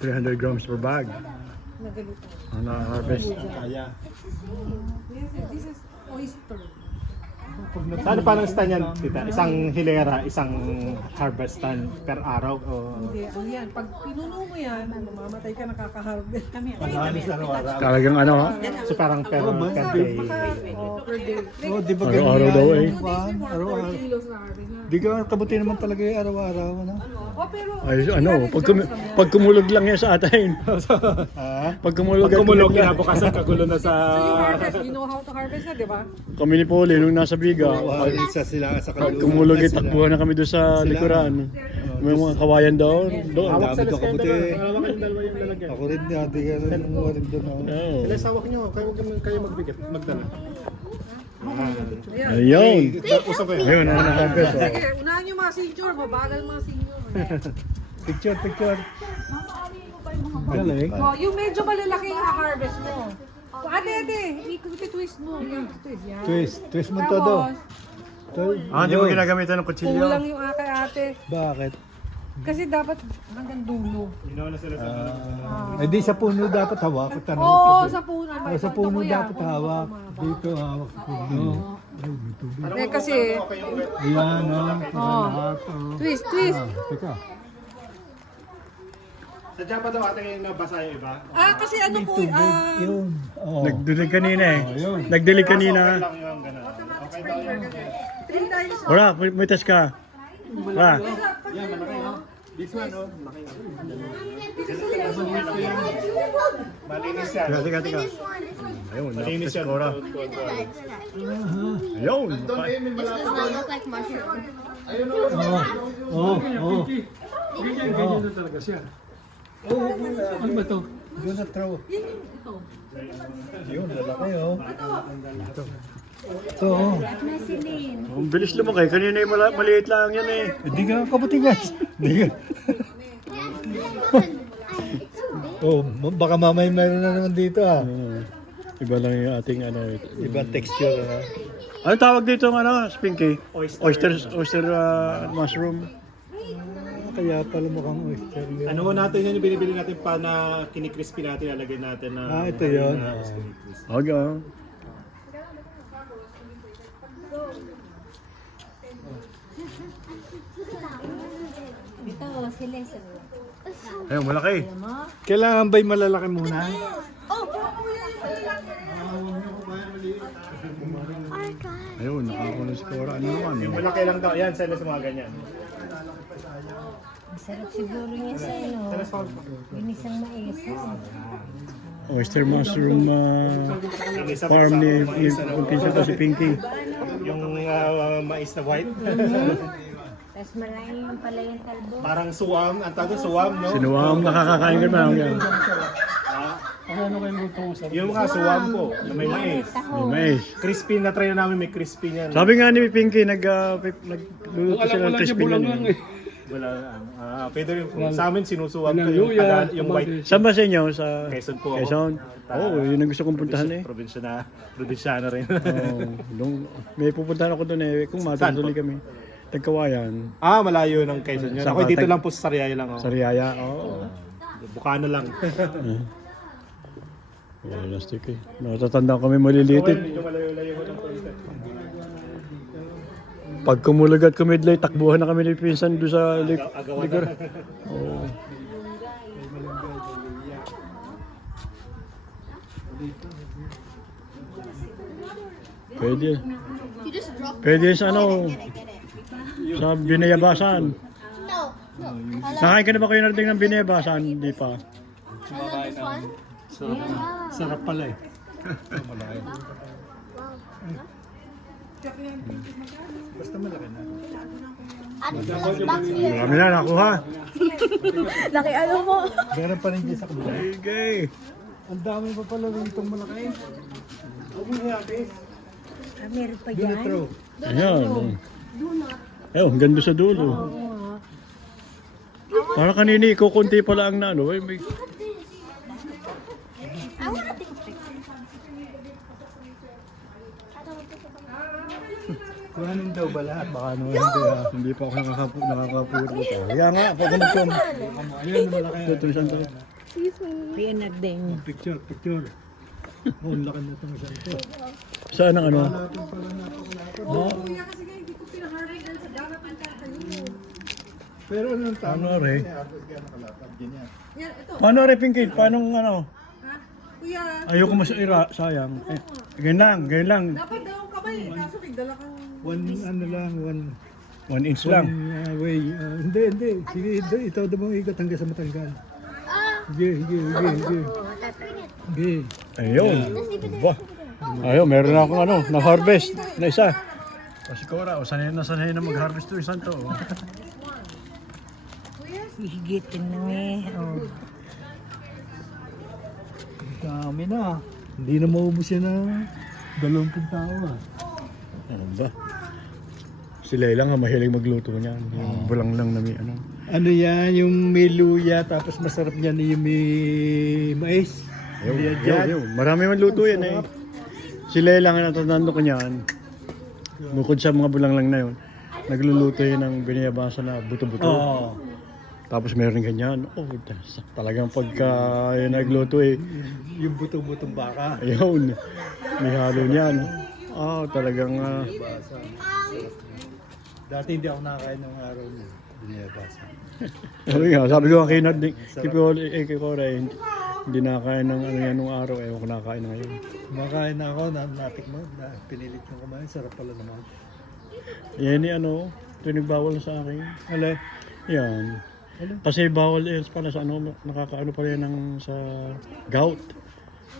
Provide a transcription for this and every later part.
300 grams per bag. Nagaluto. Ang na-harvest. Kaya. Yes, this is oyster. Saan parang stand yan, tita? Isang hilera, isang harvest stand per araw? O... Hindi, ano yan. Pag pinuno mo yan, mamamatay ka, nakaka-harvest. Paghahalis araw-araw. Talagang ano ha? So parang per day. Per day. Oh, di ba Araw-araw daw eh. 2 days before 4 kilos na harvest na. Di ka kabuti naman talaga yung araw-araw, ano? Oh, pero... Ay, ano, pag kumulog lang yan sa atin. Pag kumulog, Pag kumulog, kinabukasan kagulo na sa... So you harvest, you know how to harvest na, di ba? Kami ni Paulie nung nasa Biga. Isa sila sa Pag kumulog, takbuhan na kami doon sa likuran. May mga kawayan doon. Doon. Ang Hawak sa dami ko kabuti. Hawak kayong dalawa yung lalagyan. Ako rin nga, di ka rin mo rin doon. Oo. Ilan sawak nyo? Kayo magbigat, magdala. Ayun. Usap kayo. Ayun, ang na-harvest. oh. Sige, unahan yung mga senior, mabagal mga senior. Picture, picture. Galing. Oh, yung medyo malalaki yung harvest mo. Ate, twist mo. Yan, twist. Yan. Twist mo todo. Hindi mo ginagamitan ng kutsilyo. Kulang yung kay ate. Bakit? Kasi dapat hanggang dulo. Ginawa na sila sa... Eh di sa puno dapat hawak. Tanong Oo, sa puno. Oh, sa puno dapat hawak. Dito hawak sa puno. Eh, kasi, Ayan, oh. Lahat, oh. twist. Teka. Sadya pa daw ate yung nabasa yung iba? Kasi ano po, Yun. Oh. Nagdilig kanina eh. Ayun. Nagdilig kanina. Lang yung gano'n. automatic sprinkler kasi. 3 times. Wala, may test ka. Wala. Yan, malaki no? This one, no? Malaki. Malinis yan. Teka. Ayun, Malinis na-test yan. ko na. Ayun. It does not look like mushroom. Oh. Ano ba ito? Doon sa throw. Yun, lalaki, oh. Ito, oh. Ang bilis lumaki. Kanina yung maliit lang yan eh. Hindi ka kabuti, guys. Hindi ka. Oh, baka mamay meron na naman dito, ah. Iba lang yung ating ano. Ibang texture, ano. Ano tawag dito ng ano, Spinky? Oyster mushroom. Kaya pala mukhang oyster yun. Ano natin yan yung binibili natin pa na kinikrispy natin, lalagay natin na... Ito yun. Okay. oh. Ito, sila. Ayun, malaki. Kailangan ba'y malalaki muna? Ayun, nakakuha si Cora. Ano naman? Yung malaki lang daw. Yan, sila sa mga ganyan. Masarap siguro niya sa ano. Binisang mais. Oyster mushroom farm ni pinsan ko si Pinky. Yung mais na white. Tapos marami yung pala yung talbo. Parang suwam. Ang tawag suwam, no? Sinuwang nakakakain ka na. Yung mga suwam po, na may mais. May mais. Crispy na try na namin, may crispy niyan. Sabi nga ni Pinky, nagluluto sila ng crispy niyan. Wala. Pwede rin. Sa amin sinusuwam ko yung taga, yung white. Saan ba sa inyo? Sa Quezon po ako. Quezon? Oo, yun ang gusto kong puntahan eh. Probinsyana rin. May pupuntahan ako doon eh. Kung matutuloy kami. Tagkawayan. Malayo ng Quezon yun. Sa Ako dito Patag- lang po sa Sariaya lang. Sa Riyaya. Oo. Bukana lang. Plastic eh. Natatanda kami maliliit eh. Medyo malayo-layo ng punta. Pag kumulag at kumidlay, takbuhan na kami ni Pinsan doon sa Agawan likod. na. Oo. Pwede. You just drop Pwede sa ano, sa binayabasan. No. Nakain ka na ba kayo narating ng binayabasan? Hindi pa. I love this one. Sarap pala eh. Basta malaki na. Marami na nakuha. Laki ano mo. Meron pa rin dyan sa kabila. Okay. Ang dami pa pala rin itong malaki. Meron pa Doon na dyan. throw. Ayan. Ayun, ganda sa dulo. Para kanina, kukunti pala ang nano. Ay, may... I wanna take a picture. Kuhanin daw ba lahat? Baka naman hindi pa ako nakakapuro. Kaya nga, pag magkom. Ayun, malaki. Tutulisan ko. Pianak din. Picture, picture. Oh, ang laki na itong isang ito. Saan ang ano? Kuya, kasi nga hindi ko pinaharvest dahil sa dagat ang kakayo. Pero anong tama? Ano re? Yan, ito. Paano re, Pinky? Paano ano? Ha? Kuya, Ayoko masira, sayang. Ganyan lang. dapat daw ang kamay. Kaso nagdala kang... Ano lang, 1 inch lang. way. Hindi. Sige, ito daw mong ikot hanggang sa matanggal. Sige. Ayun. Ba. Ayun, meron na akong ano, na-harvest na isa. Kasi Cora, sanay na mag-harvest to isang to. Higitin na eh. Oh. Dami na. Hindi na maubos yan ng 20 tao ah. Ano ba? Sila lang ang mahilig magluto niyan. Yung bulang lang na may ano. Ano yan, yung may luya, tapos masarap niyan yung may mais. Ayun. Marami man luto yan eh. Sila lang ang natatando ko niyan. Bukod sa mga bulang lang na yun, nagluluto yun ng biniyabasa na buto-buto. Oo. Tapos meron ganyan. Oh, talagang pagka yun nagluto eh. Yung buto-butong baka. Ayun. May halo niyan. Talagang Dati hindi ako nakakain ng araw niya. Biniyabasa. sabi ko kay Nad, kay Cora, hindi nakakain ng ano yan nung araw, ewan ko nakakain na ngayon. Kumakain na ako, natikman, pinilit ng kumain, sarap pala naman. Yan ni ano, pinagbawal sa akin. Alay, Yan. Kasi bawal yan pala sa ano, nakakaano pala yan ng sa gout,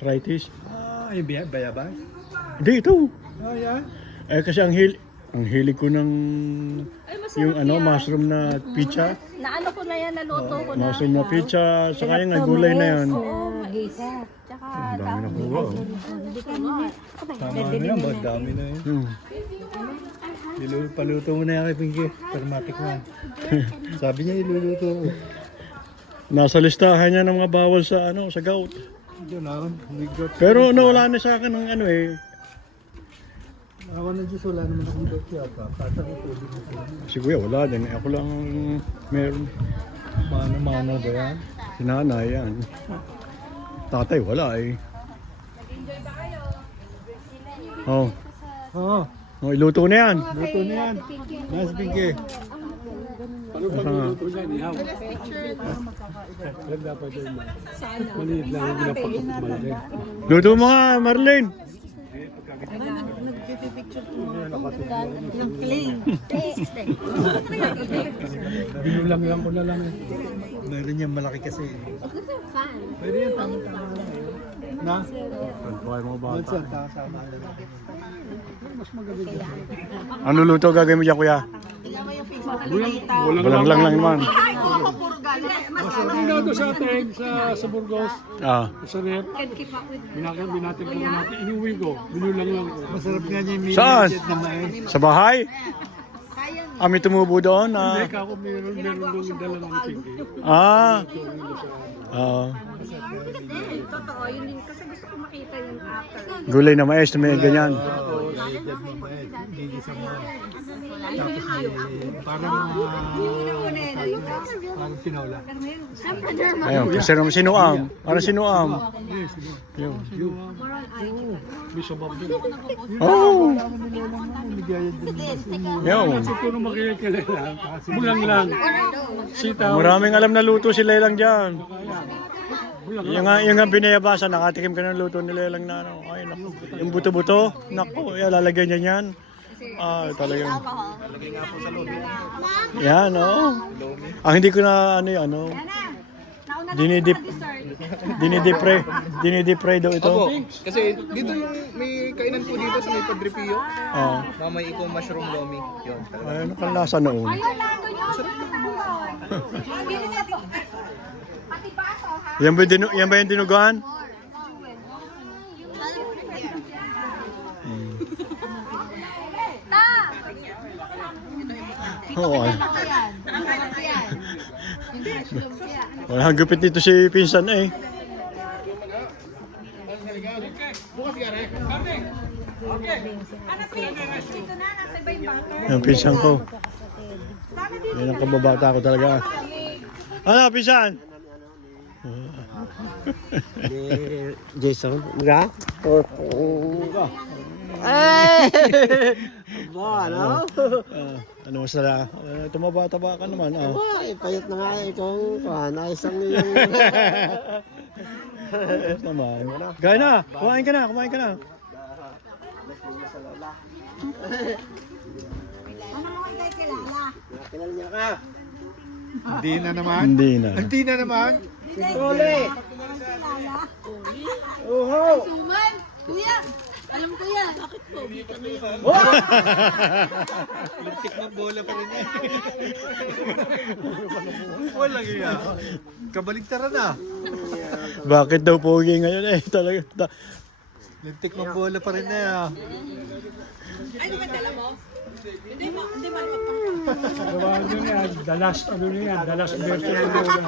arthritis. yung bayabas? Hindi, ito. Yan. Kasi ang hilig ko ng yung ano, mushroom na pizza. Naano ko na yan, naluto ko na. Mushroom na pizza, saka yung gulay na yan. Magisa. Tsaka Ang dami na kuha. Tama na yan, ba't dami na yun. Paluto mo na yan kay Pinky, para matikman. Sabi niya iluluto ko. Nasa listahan niya ng mga bawal sa ano, sa gout. Diyan ako, bigot. Pero nawala na sa akin ng ano eh. Ako na Diyos, wala naman akong bigot yata. Patang ito, di mo ito. Si Kuya wala din. Ako lang ang meron. Mano-mano ba yan? Si nanay yan. Tatay wala eh. Oh. Oo, Iluto ko na yan. luto na yan. Nice Pinky. Luto mo nga, Marlene. Binulang ko na lang. Meron yan malaki kasi. Pero yan, tama-tama. Na? Buhay mga bata. Minsan, tama na lang. Ano luto gagawin mo dyan, Kuya? Walang lang naman. Masarap na sa atin sa Burgos, sa rep. Binatid ko natin. Inuwi ko. Binulang lang ko. Masarap nga niya yung may Saan? legit na mais. Sa bahay? May tumubo doon? Hindi ka ako meron doon dala ng pinky. totoo, yun din. Kasi gusto ko makita yung after. Gulay na mais, may ganyan. Oo, legit na mais. Gigisa mo. Tapos may parang tinola. Ayun, kasi naman sinuam. Ano sinuam? Yun. May sabab din. Oh! Ligaya din. Yun. Siguro makikilala. Bulang lang. Sitaw. Maraming alam na luto si Lelang dyan. Yung nga binayabasa, nakatikim ka ng luto ni Lelang na ano. Ay, naku. Yung buto-buto, naku, lalagyan niya yan. Talagang. Yan, oo. Ang hindi ko na ano, dinidipray daw ito. Kasi dito yung may kainan po dito sa may Padre Pio. Oo. Na may iko mushroom lomi. Yun. Ay, ano kang lasa noon? Yan ba yung dinuguan? Oo. Walang gupit dito si Pinsan eh. Ano, dito na, nasa iba yung Yung pinsan ko. Yan ang kababata ko talaga. Ano, pinsan? Jason, nga? Ay! Ba, ano? Ano mas na? Tumaba-taba ka naman. Ay, payat na nga itong isang yung... Ayos naman. Gaya na. Kumain ka na. Kumain ka na. Kilala niya ka. Hindi na naman. Hindi na. Hindi na naman. Tole! Oho! Suman! Kuya! Alam ko yan. Bakit po? Lintik na bola pa rin eh. Walang iya. Kabaligtaran na. Bakit daw pogi ngayon eh? Talaga. Lintik na bola pa rin eh. Gawa nyo yan, the last ano nyo yan, the last version ng Lola.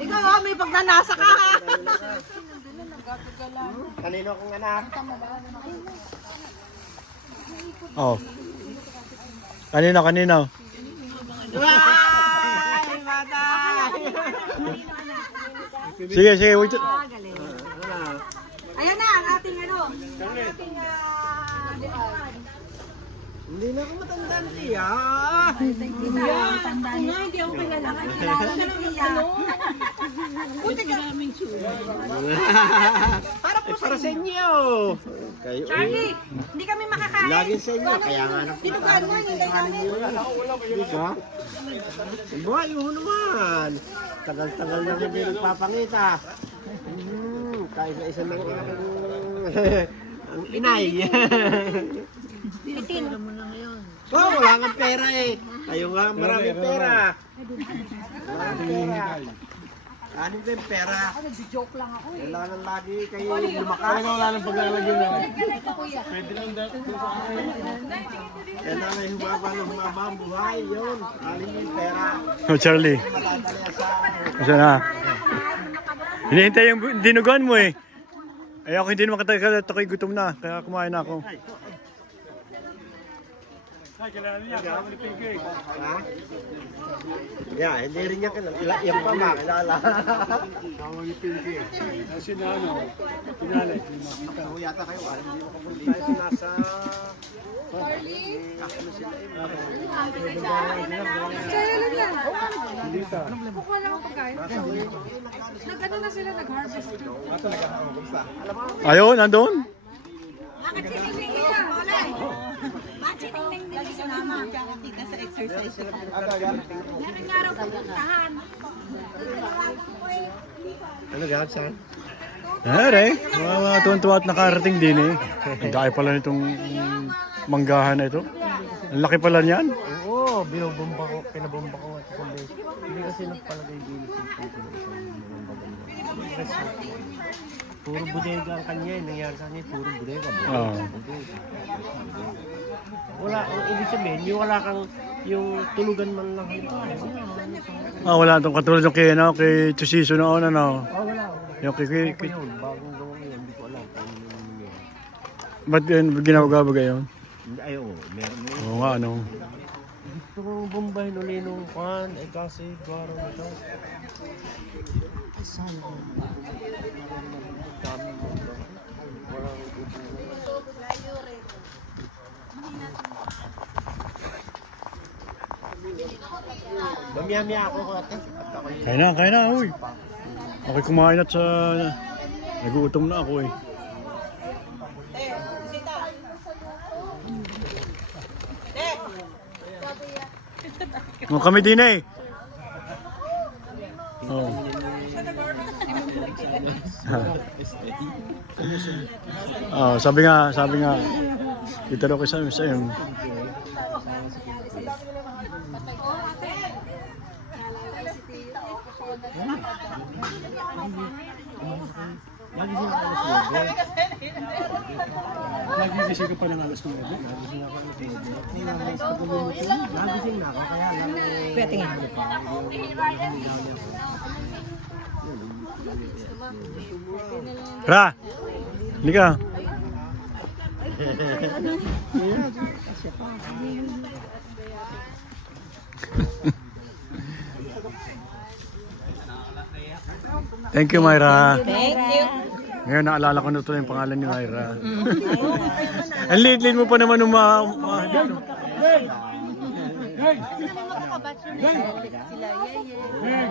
Ikaw may pagnanasa ka ha. Kanino kong anak? Oh. Kanina. Ay, bata! Sige. Wait. Ayan na ang ating ano. Hindi na ako matandaan siya. Hindi ako kilala. Kilala ka ng ano. Buti ka. Para sa inyo. Kayo, Charlie, hindi kami makakain. lagi sa inyo. Kaya nga nang Tinugan mo, hindi namin. Di ba? Buhay mo naman. Tagal-tagal na hindi nagpapangita. Kaisa-isa ng ang inay. Oh, wala kang pera eh. Kayo nga maraming pera. Maraming pera. Ano ba yung pera? Nag-joke lang ako eh. Kailangan lagi kayo lumakas. Wala nang paglalagyan na. Kailangan humaba ang buhay. Yun. Aling yung pera. Oh, Charlie. Asa na? Hinihintay yung dinuguan mo eh. Ay ako hindi naman katagal. Ako'y gutom na. Kaya kumain na ako. Ay, kilala niya, kasama ni Pinky. Ha? Yeah, hindi rin niya kilala. Yung pa makilala. Kasama ni Pinky. Kasi na ano, pinali. Yata kayo. Alam niyo kung hindi tayo nasa... Kaya lang yan. Kukuha lang ako pagkain. Nag-ano na sila, nag-harvest. Ayun, nandun. Bakit siningning ka? Bakit siningning din si mama? Tita sa exercise. Ilang araw pupuntahan. Ano gawin saan? Aray, mga tuwan-tuwa at nakarating din eh. Ang dami pala nitong manggahan na ito. Ang laki pala niyan. Oo, binobomba ko. Pinabomba ko at isang beses. Hindi kasi nagpalagay din sa puto na isang puro bodega ang kanya eh. Nangyari sa kanya, puro bodega. Oo. Wala, ang ibig sabihin, wala kang yung tulugan man lang. Wala itong katulad yung kay Chusiso noon, ano. Wala. Yung kay Yun, bagong gawin yun, hindi ko alam kung ano yung yun. ba't ginagawa ba yun? Ay, oo, meron mo. Oo nga, ano. Gusto kong bombahin uli nung kan, eh kasi garo na ito. Saan ko? Mamaya-maya ako ate. Kaya na, uy. Okay, kumain at sa... Naguutom na ako eh. Kami din eh. Oh. Sabi nga, kita daw kayo sa iyo. Nagigising ka pa ng alas 9. Nagising na ako, kaya lang. Kuya, tingin. Ra! Hindi ka. Thank you, Myra. Thank you. Ngayon, naalala ko na ito yung pangalan ni Myra. Ang liit-liit mo pa naman dito.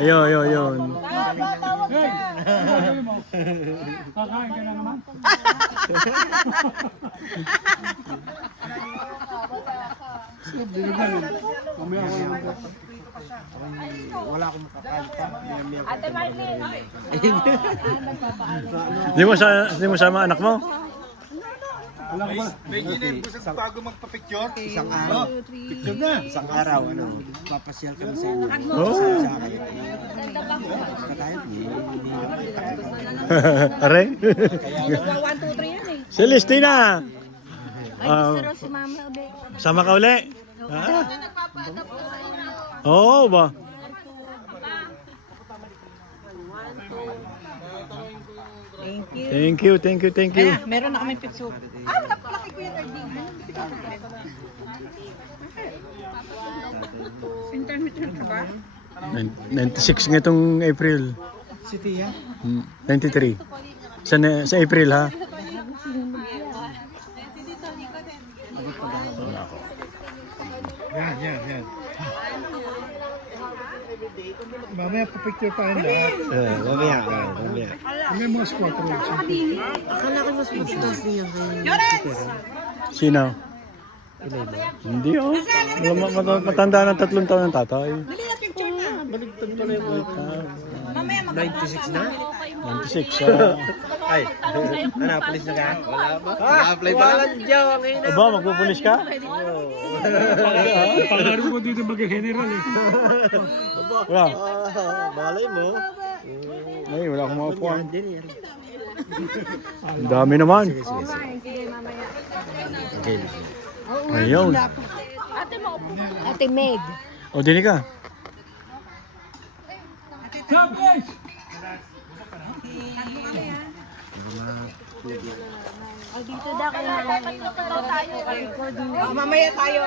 Ayun. Kakain ka na naman. Dinigan. Mamaya ako naman. Wala akong makakain pa. Ate Marlene. Di mo sama anak mo? May ginip po sa bago magpa-picture. Isang araw. Picture na. Isang araw, papasyal kami sa inyo. Oo. Sa akin. Katayan. Aray. Nagwa 1, 2, 3 yan eh. Celestina! Pero si Mama ulit. Sama ka uli? Oo ba? Thank you. Meron na kami picture. Intermittent ka ba? 96 nga itong April. Si Tia. 93. Sa April ha? Yan. Mamaya pa-picture tayo lahat. Mamaya. May mga squad rules. Akala ko mas magtaas niya kayo. Sino? Hindi oh. Matanda ng 3 taon ng tatay. Baligtad pala yung buhay ko. 96 na? 96. Ay, na-apply na ka? Wala pa. Na-apply pa lang. Aba, magpupulis ka? Pangarin mo dito mag-general eh. Wala. Malay mo. Ay, wala akong maupuan. Ang dami naman. Ayun. Ate Meg. O, dinig ka. O dito daw kayo. Mamaya tayo.